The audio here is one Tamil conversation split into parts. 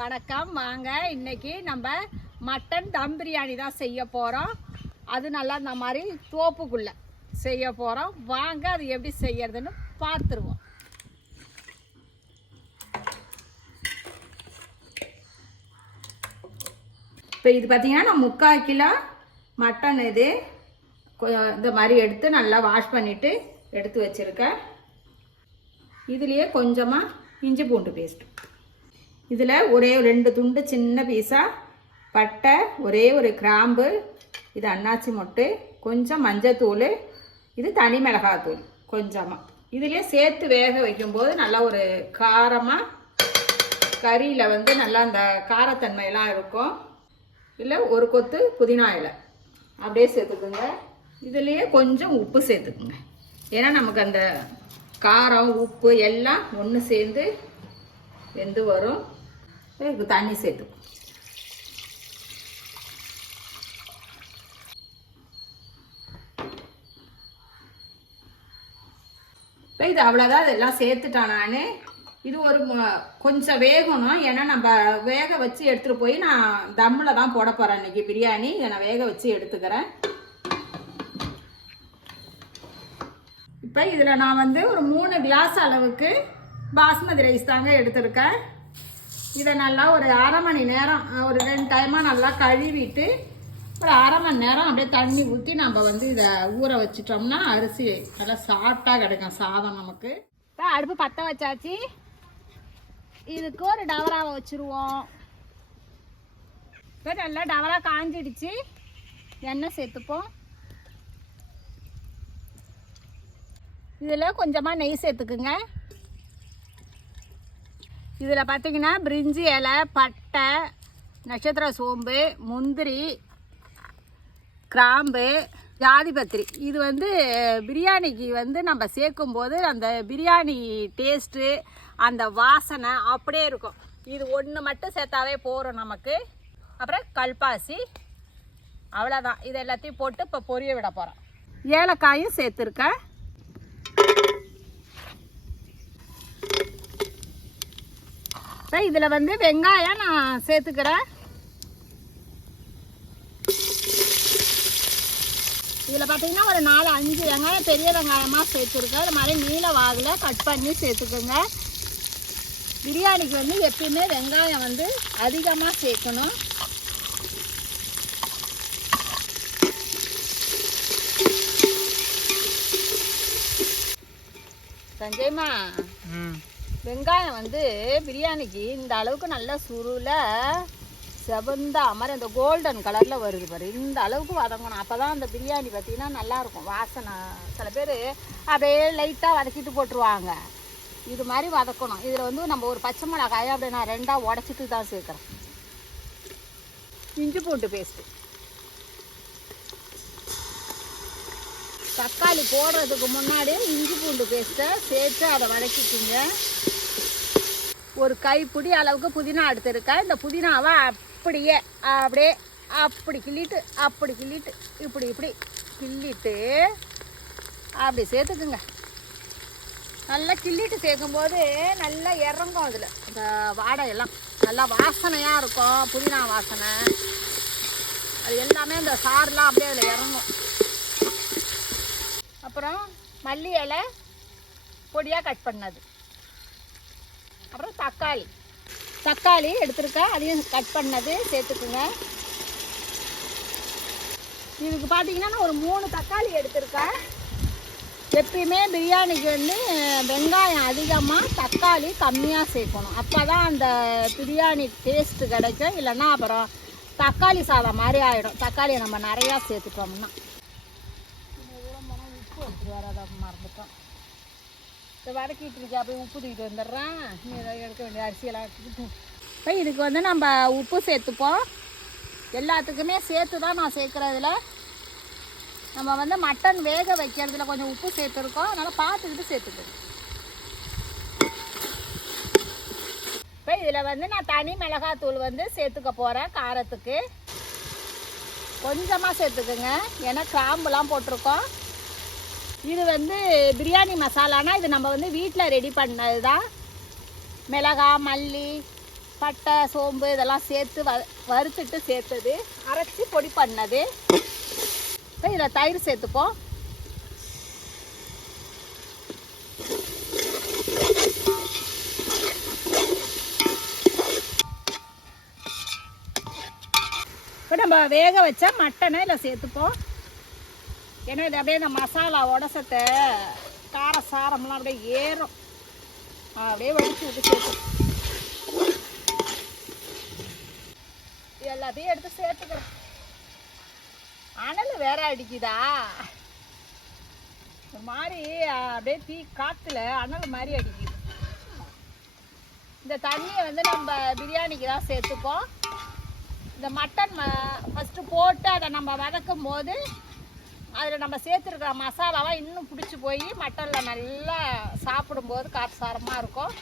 வணக்கம். வாங்க இன்னைக்கு நம்ம மட்டன் தம் பிரியாணி தான் செய்ய போகிறோம் அது நல்லா இந்த மாதிரி தோப்புக்குள்ளே செய்ய போகிறோம் வாங்க அது எப்படி செய்யறதுன்னு பார்த்துருவோம். இப்போ இது பார்த்தீங்கன்னா நான் முக்கால் கிலோ மட்டன் இது கொ- இந்த மாதிரி எடுத்து நல்லா வாஷ் பண்ணிவிட்டு எடுத்து வச்சுருக்கேன். இதுலேயே கொஞ்சமாக இஞ்சி பூண்டு பேஸ்ட்டு இதில் ஒரே ரெண்டு துண்டு சின்ன பீஸாக பட்டை ஒரே ஒரு கிராம்பு இது அன்னாச்சி மொட்டு கொஞ்சம் மஞ்சத்தூள் இது தனி மிளகாத்தூள் கொஞ்சமாக இதுலேயே சேர்த்து வேக வைக்கும்போது நல்லா ஒரு காரமாக கறியில் வந்து நல்லா அந்த காரத்தன்மையெல்லாம் இருக்கும். இல்லை ஒரு கொத்து புதினா இலை. அப்படியே சேர்த்துக்குங்க. இதுலேயே கொஞ்சம் உப்பு சேர்த்துக்குங்க. ஏன்னா நமக்கு அந்த காரம் உப்பு எல்லாம் ஒன்று சேர்ந்து வெந்து வரும். இதுக்கு தண்ணி சேர்த்துக்கும் இப்போ இது அவ்வளோதான் இதெல்லாம் சேர்த்துட்டான் நான். இது ஒரு கொஞ்சம் வேகணும். ஏன்னா நம்ம வேக வச்சு எடுத்துகிட்டு போய் நான் தம்மில் தான் போட போகிறேன் இன்றைக்கி பிரியாணி. இதை நான் வேக வச்சு எடுத்துக்கிறேன். இப்போ இதில் நான் வந்து ஒரு மூணு கிளாஸ் அளவுக்கு பாஸ்மதி ரைஸ் தாங்க எடுத்திருக்கேன். இதை நல்லா ஒரு அரை மணி நேரம் ஒரு ரெண்டு டைமாக நல்லா கழுவிட்டு ஒரு அரை மணி நேரம் அப்படியே தண்ணி ஊற்றி நம்ம வந்து இதை ஊற வச்சிட்டோம்னா அரிசி நல்லா சாஃப்டாக கிடைக்கும் சாதம் நமக்கு. இப்போ அடுப்பு பற்ற வச்சாச்சு. இதுக்கு ஒரு டவராவை வச்சுருவோம். இப்போ நல்லா டவரா காஞ்சிடுச்சு. எண்ணெய் சேர்த்துப்போம். இதில் கொஞ்சமாக நெய் சேர்த்துக்குங்க. இதில் பார்த்தீங்கன்னா பிரிஞ்சி இலை பட்டை நட்சத்திர சோம்பு முந்திரி கிராம்பு ஜாதிபத்திரி இது வந்து பிரியாணிக்கு வந்து நம்ம சேர்க்கும்போது அந்த பிரியாணி டேஸ்ட்டு அந்த வாசனை அப்படியே இருக்கும். இது ஒன்று மட்டும் சேர்த்தாவே போகிறோம் நமக்கு. அப்புறம் கல்பாசி அவ்வளோதான் இது எல்லாத்தையும் போட்டு இப்போ பொரிய விட போகிறோம் ஏலக்காயும் சேர்த்துருக்கேன். இப்போ இதில் வந்து வெங்காயம் நான் சேர்த்துக்கிறேன். இதில் பார்த்தீங்கன்னா ஒரு நாலு அஞ்சு வெங்காயம் பெரிய வெங்காயமாக சேர்த்துருக்கேன். அது மாதிரி நீல வாகில் கட் பண்ணி சேர்த்துக்கோங்க. பிரியாணிக்கு வந்து எப்பயுமே வெங்காயம் வந்து அதிகமாக சேர்க்கணும். சஞ்சய்மா? வெங்காயம் வந்து பிரியாணிக்கு இந்த அளவுக்கு நல்ல சுருள செவந்த மாதிரி அந்த கோல்டன் கலரில் வருது பாரு. இந்த அளவுக்கு வதங்கணும். அப்போ தான் அந்த பிரியாணி பார்த்தீங்கன்னா நல்லாயிருக்கும் வாசனை. சில பேர் அப்படியே லைட்டாக வதக்கிட்டு போட்டுருவாங்க. இது மாதிரி வதக்கணும். இதில் வந்து நம்ம ஒரு பச்சை மிளகாயை அப்படியே நான் ரெண்டாக உடச்சிட்டு தான் சேர்க்குறேன். இஞ்சி பூண்டு பேஸ்ட்டு தக்காளி போடுறதுக்கு முன்னாடி இஞ்சி பூண்டு பேஸ்ட்டை சேர்த்து அதை வதக்கிக்கிங்க. ஒரு கைப்பிடி அளவுக்கு புதினா எடுத்திருக்கேன். இந்த புதினாவை அப்படியே அப்படியே அப்படி கிள்ளிட்டு அப்படி கிள்ளிட்டு இப்படி இப்படி கிள்ளிட்டு அப்படி சேர்த்துக்குங்க. நல்லா கிள்ளிட்டு சேர்க்கும்போது நல்லா இறங்கும் அதில். இந்த வாடையெல்லாம் நல்லா வாசனையாக இருக்கும் புதினா வாசனை. அது எல்லாமே இந்த சாறுலாம் அப்படியே அதில் இறங்கும். அப்புறம் மல்லி இலை பொடியாக கட் பண்ணது. அப்புறம் தக்காளி. தக்காளி எடுத்துருக்கேன். அதையும் கட் பண்ணது. சேர்த்துக்குங்க. இதுக்கு பார்த்தீங்கன்னா நான் ஒரு மூணு தக்காளி எடுத்திருக்கேன். எப்பயுமே பிரியாணிக்கு வந்து வெங்காயம் அதிகமாக தக்காளி கம்மியாக சேர்க்கணும். அப்போ தான் அந்த பிரியாணி டேஸ்ட்டு கிடைக்கும். இல்லைன்னா அப்புறம் தக்காளி சாதம் மாதிரி ஆகிடும் தக்காளியை நம்ம நிறையா சேர்த்துட்டோம்னா. எடுத்துட்டு மறந்துட்டோம். இந்த வதக்கிட்டு இருக்கா போய் உப்பு தூக்கிட்டு வந்துடுறேன். நீ ஏதாவது எடுக்க வேண்டிய அரிசியெல்லாம் இப்போ இதுக்கு வந்து நம்ம உப்பு சேர்த்துப்போம். எல்லாத்துக்குமே சேர்த்து தான் நான் சேர்க்குறதுல நம்ம வந்து மட்டன் வேக வைக்கிறதுல கொஞ்சம் உப்பு சேர்த்துருக்கோம். அதனால் பார்த்துக்கிட்டு சேர்த்துக்கணும் இப்போ இதில் வந்து நான் தனி மிளகாத்தூள் வந்து சேர்த்துக்க போகிறேன் காரத்துக்கு. கொஞ்சமாக சேர்த்துக்குங்க. ஏன்னா கிராம்புலாம் போட்டிருக்கோம். இது வந்து பிரியாணி மசாலானா இது நம்ம வந்து வீட்டில் ரெடி பண்ணது தான் மிளகா மல்லி பட்டை சோம்பு இதெல்லாம் சேர்த்து வ வறுத்துட்டு சேர்த்தது. அரைச்சி பொடி பண்ணது. இப்போ இதில் தயிர் சேர்த்துப்போம். இப்போ நம்ம வேக வச்ச மட்டனை இதில் சேர்த்துப்போம். ஏன்னா இது அப்படியே இந்த மசாலா உடசத்தை கார சாரம்லாம் அப்படியே ஏறும். அப்படியே வடிச்சு விட்டு சேர்த்து எல்லாத்தையும் எடுத்து சேர்த்துக்கிறேன். அனல் வேற அடிக்குதா? ஒரு மாதிரி அப்படியே தீ காற்றுல அனல் மாதிரி அடிக்குது. இந்த தண்ணியை வந்து நம்ம பிரியாணிக்கு தான் சேர்த்துப்போம். இந்த மட்டன் ம ஃபஸ்ட்டு போட்டு அதை நம்ம வதக்கும் போது அதில் நம்ம சேர்த்துருக்கிற மசாலாவை இன்னும் பிடிச்சி போய் மட்டனில் நல்லா சாப்பிடும்போது காரசாரமாக இருக்கும்.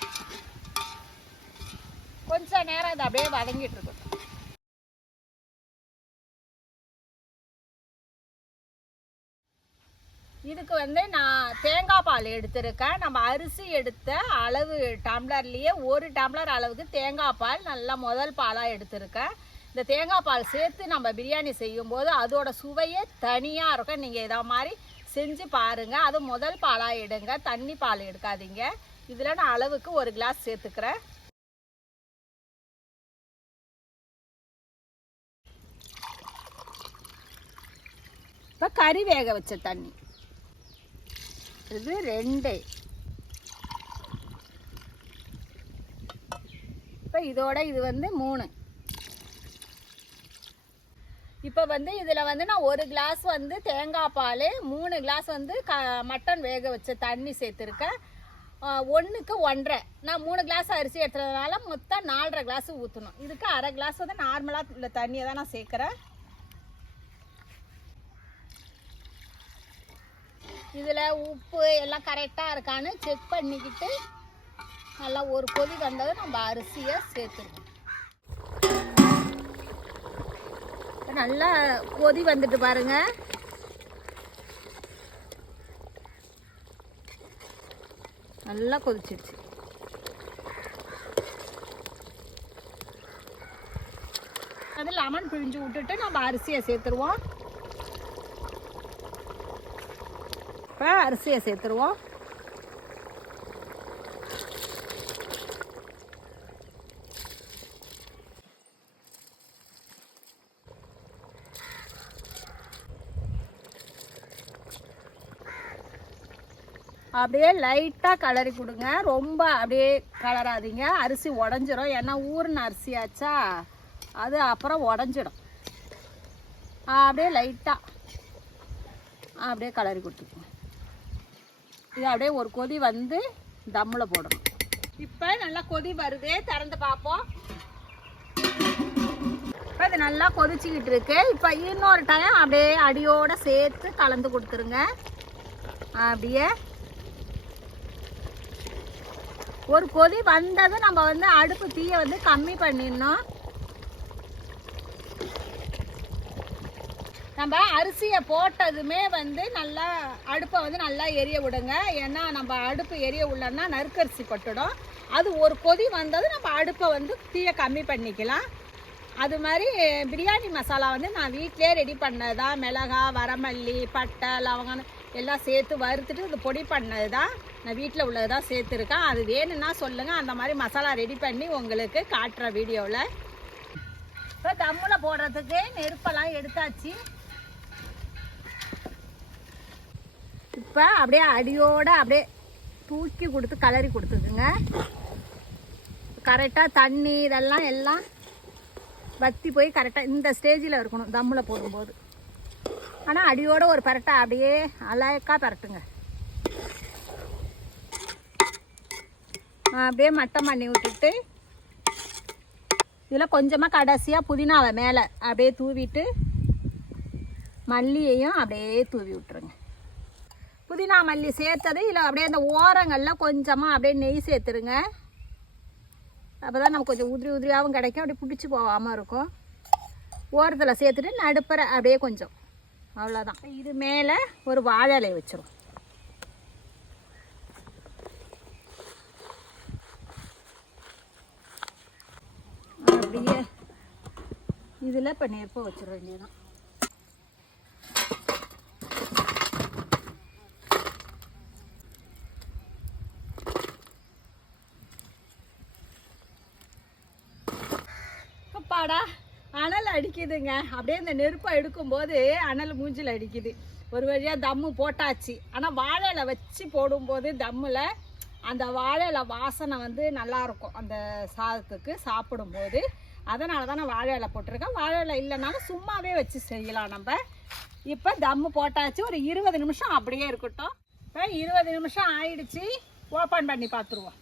கொஞ்ச நேரம் இது அப்படியே வதங்கிட்டு இருக்கும். இதுக்கு வந்து நான் தேங்காய் பால் எடுத்திருக்கேன். நம்ம அரிசி எடுத்த அளவு டம்ளர்லேயே ஒரு டம்ளர் அளவுக்கு தேங்காய் பால் நல்லா முதல் பாலாக எடுத்திருக்கேன். இந்த தேங்காய் பால் சேர்த்து நம்ம பிரியாணி செய்யும்போது அதோட சுவையே தனியாக இருக்கும். நீங்கள் இதை மாதிரி செஞ்சு பாருங்கள் அது முதல் பாலாக எடுங்க. தண்ணி பால் எடுக்காதீங்க. இதில் நான் அளவுக்கு ஒரு கிளாஸ் சேர்த்துக்கிறேன். இப்போ கறி வேக வச்ச தண்ணி. இது ரெண்டு. இப்போ இதோட இது வந்து மூணு. இப்போ வந்து இதில் வந்து நான் ஒரு கிளாஸ் வந்து தேங்காய் பால் மூணு கிளாஸ் வந்து க மட்டன் வேக வச்ச தண்ணி சேர்த்துருக்கேன். ஒன்றுக்கு ஒன்றரை. நான் மூணு கிளாஸ் அரிசி எடுத்துறதுனால மொத்தம் நாலரை கிளாஸ் ஊற்றணும் இதுக்கு அரை கிளாஸ் வந்து நார்மலாக உள்ள தண்ணியை தான் நான் சேர்க்குறேன். இதில் உப்பு எல்லாம் கரெக்டாக இருக்கான்னு செக் பண்ணிக்கிட்டு நல்லா ஒரு கொதி வந்தது நம்ம அரிசியை சேர்த்துருவோம் நல்லா கொதி வந்துட்டு பாருங்க. நல்லா கொதிச்சிடுச்சு அது லெமன் பிழிஞ்சு விட்டுட்டு நம்ம அரிசியை சேர்த்துருவோம். இப்போ அரிசியை சேர்த்துருவோம். அப்படியே லைட்டாக கலரி கொடுங்க. ரொம்ப அப்படியே கலராதீங்க. அரிசி உடஞ்சிரும். ஏன்னா ஊறின அரிசியாச்சா அது அப்புறம் உடஞ்சிடும். அப்படியே லைட்டாக அப்படியே கலரி கொடுத்துக்கோங்க. இது அப்படியே ஒரு கொதி வந்து தம்மில் போடணும். இப்போ நல்லா கொதி வருது திறந்து பார்ப்போம். இப்போ இது நல்லா கொதிச்சுக்கிட்டு இருக்கு. இப்போ இன்னொரு டைம் அப்படியே அடியோடு சேர்த்து கலந்து கொடுத்துருங்க. அப்படியே ஒரு கொதி வந்ததும் நம்ம வந்து அடுப்பு தீயை வந்து கம்மி பண்ணிடணும். நம்ம அரிசியை போட்டதுமே வந்து நல்லா அடுப்பை வந்து நல்லா எரிய விடுங்க. ஏன்னா நம்ம அடுப்பு எரிய விடலன்னா நறுக்கரிசி பட்டுடும் அது ஒரு கொதி வந்தது நம்ம அடுப்பை வந்து தீயை கம்மி பண்ணிக்கலாம். அது மாதிரி பிரியாணி மசாலா வந்து நான் வீட்டிலே ரெடி பண்ணதான் மிளகா வரமல்லி பட்டை லவங்கம். எல்லாம் சேர்த்து வறுத்துட்டு இந்த பொடி பண்ணது தான் நான் வீட்டில் உள்ளது தான் சேர்த்துருக்கேன். அது வேணும்னா சொல்லுங்கள் அந்த மாதிரி மசாலா ரெடி பண்ணி உங்களுக்கு காட்டுற வீடியோவில் இப்போ தம்மில் போடுறதுக்கு நெருப்பெல்லாம் எடுத்தாச்சு. இப்போ அப்படியே அடியோட அப்படியே தூக்கி கொடுத்து கலரி கொடுத்துக்குங்க கரெக்டாக தண்ணி இதெல்லாம் எல்லாம் வத்தி போய் கரெக்டாக இந்த ஸ்டேஜில் இருக்கணும். தம்மில் போடும்போது. ஆனால் அடியோட ஒரு பரட்டை அப்படியே அலாயக்காக பரட்டுங்க. அப்படியே மட்டம் பண்ணி விட்டுட்டு இதில் கொஞ்சமாக கடைசியாக புதினாவை மேலே அப்படியே தூவிட்டு மல்லியையும் அப்படியே தூவி விட்டுருங்க. புதினா மல்லி சேர்த்தது இல்லை அப்படியே அந்த ஓரங்களில் கொஞ்சமாக அப்படியே நெய் சேர்த்துருங்க. அப்போ தான் நமக்கு கொஞ்சம் உதிரி உதிரியாகவும் கிடைக்கும். அப்படியே பிடிச்சி போகாமல் இருக்கும். ஓரத்தில் சேர்த்துட்டு நடுப்புற அப்படியே கொஞ்சம். அவ்வளோதான் இது மேலே ஒரு வாழை இலையை வச்சிரும் அப்படியே இதில் இப்போ நெருப்பை வச்சிட வேண்டியதான் அப்பாடா. அனல் அடிக்குதுங்க. அப்படியே இந்த நெருப்பை எடுக்கும்போது அனல் மூஞ்சில் அடிக்குது. ஒரு வழியாக தம்மு போட்டாச்சு. ஆனால் வாழை இலை வச்சு போடும்போது தம்மில் அந்த வாழை இலை வாசனை வந்து நல்லா இருக்கும். அந்த சாதத்துக்கு சாப்பிடும்போது. அதனால தான் நான் வாழை இலை போட்டிருக்கேன். வாழை இலை இல்லைனாலும் சும்மாவே வச்சு செய்யலாம் நம்ம. இப்போ தம்மு போட்டாச்சு. ஒரு இருபது நிமிஷம் அப்படியே இருக்கட்டும். இப்போ இருபது நிமிஷம் ஆயிடுச்சு. ஓப்பன் பண்ணி பார்த்துருவோம்.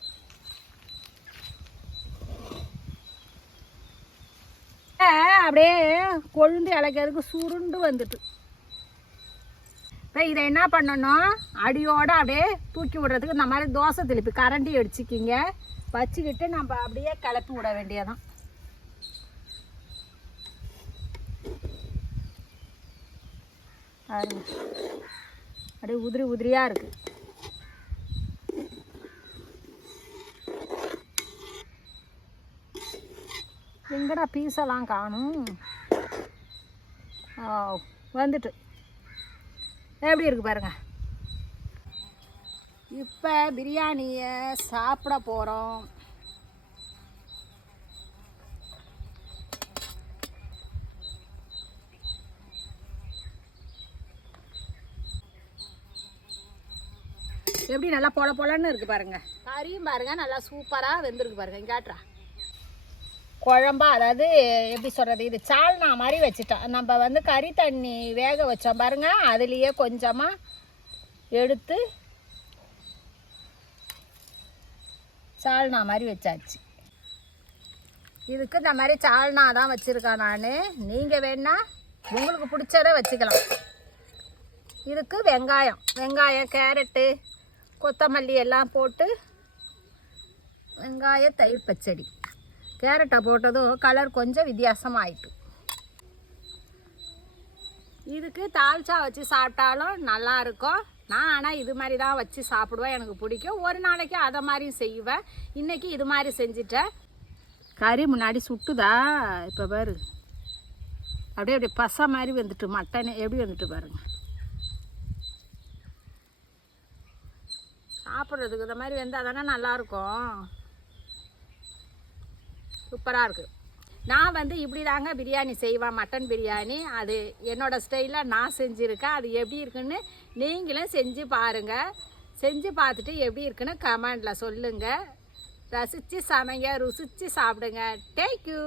அப்படியே கொழுந்து இலைக்கிறதுக்கு சுருண்டு வந்துட்டு. இப்போ இதை என்ன பண்ணணும்? அடியோடு அப்படியே தூக்கி விடுறதுக்கு இந்த மாதிரி தோசை திருப்பி கரண்டி அடிச்சுக்கிங்க. வச்சுக்கிட்டு நம்ம அப்படியே கிளப்பி விட வேண்டியதான் அப்படியே உதிரி உதிரியாக இருக்குது எங்கடா பீஸெல்லாம் காணும்? ஓ வந்துட்டு. எப்படி இருக்கு பாருங்க. இப்போ பிரியாணியை சாப்பிட போகிறோம் எப்படி நல்லா பொல பொலன்னு இருக்கு பாருங்க. கறியும் பாருங்க நல்லா சூப்பராக வெந்திருக்கு பாருங்க. இங்க காட்டுறா. குழம்பா அதாவது எப்படி சொல்கிறது இது சால்னா மாதிரி வச்சுட்டோம். நம்ம வந்து கறி தண்ணி வேக வச்சோம் பாருங்க. அதுலேயே கொஞ்சமாக எடுத்து சால்னா மாதிரி வச்சாச்சு. இதுக்கு இந்த மாதிரி சால்னா தான் வச்சுருக்கேன் நான். நீங்கள் வேணா உங்களுக்கு பிடிச்சதை வச்சுக்கலாம். இதுக்கு வெங்காயம். வெங்காயம் கேரட்டு கொத்தமல்லி எல்லாம் போட்டு வெங்காய தயிர் பச்சடி. கேரட்டை போட்டதும் கலர் கொஞ்சம் வித்தியாசமாகிட்டு இதுக்கு தால்ச்சா வச்சு சாப்பிட்டாலும் நல்லா இருக்கும். நான் ஆனால் இது மாதிரி தான் வச்சு சாப்பிடுவேன் எனக்கு பிடிக்கும். ஒரு நாளைக்கு அதை மாதிரியும் செய்வேன். இன்றைக்கி இது மாதிரி செஞ்சுட்டேன். கறி முன்னாடி சுட்டுதா இப்போ பாரு. அப்படியே அப்படியே பசை மாதிரி வந்துட்டு மட்டனே எப்படி வந்துட்டு பாருங்க. சாப்பிட்றதுக்கு இந்த மாதிரி வெந்தால் தானே நல்லாயிருக்கும் சூப்பராக இருக்குது நான் வந்து இப்படி தாங்க பிரியாணி செய்வேன் மட்டன் பிரியாணி. அது என்னோடய ஸ்டைலில் நான் செஞ்சுருக்கேன். அது எப்படி இருக்குன்னு நீங்களும் செஞ்சு பாருங்கள் செஞ்சு பார்த்துட்டு எப்படி இருக்குன்னு கமெண்டில் சொல்லுங்கள் ரசித்து சமைங்க ருசித்து சாப்பிடுங்க. தேங்க்யூ